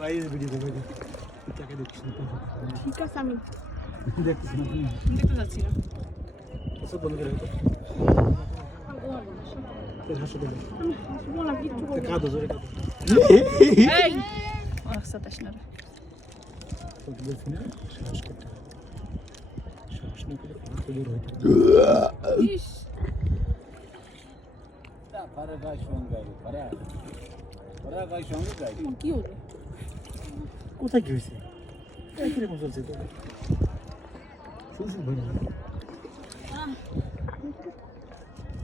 বাইরে ভিডিও করবে টাকা দেখছিস না ঠিক আছে আমি দেখছিস না দেখতে যাচ্ছি না সব বন্ধ করে দাও তোর হাসি দেবে বলা কিচ্ছু বলবো না। কাঁদো জোরে কাঁদো এই রাস্তা তেশনা তোর বলছি না সাহস করতে সাহস না করে তো দূর হইতে ইস পারে গাই সঙ্গে পারে পারে গাই সঙ্গে গাই কি হলো কোথায় কি হয়েছে কিরকম চলছে তো শুনছি ভাই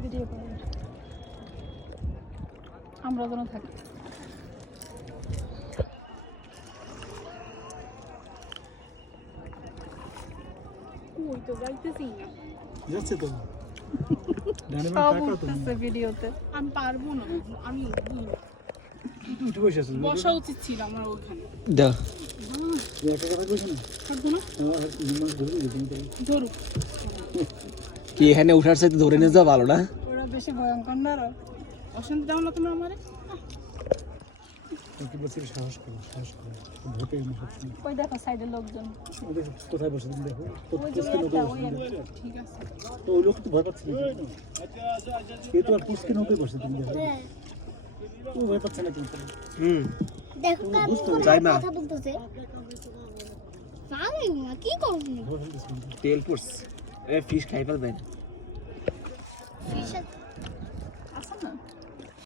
ভিডিও করে আমরা যেন থাকি ওই তো যাইতেছি না যাচ্ছে তো ডানে সব বামে তাকাও উঠতেছে ভিডিওতে আমি পারবো না আমি উঠবো না উঠে বসে আছো বসা উচিত ছিল আমার ওখানে দাও একটা কথা কইছ না থাকবো না আমার নির্মাণ ধরে দিতে ধরুক কি এখানে উঠার সাথে ধরে নিয়ে যাওয়া ভালো না ওরা বেশি ভয়ঙ্কর না আরো অশান্তি দাও না তোমরা আমারে কি বলছি সাহস করো ভোটে সবসময় ওই দেখো সাইডের লোকজন ওদের কোথায় বসে তুমি দেখো ওই যে পুষ্কে নৌকে ওই বসে একটা, ঠিক আছে তো ওই লোক তো ভয় পাচ্ছে না কে তো আর পুষ্কে নৌকে বসে তুমি দেখো ও ভয় পাচ্ছে না কিন্তু দেখো কার যায় না কথা বলতেছে পাগল না কি করবি তেল পড়ছে এ ফিশ খাই ফেলবেন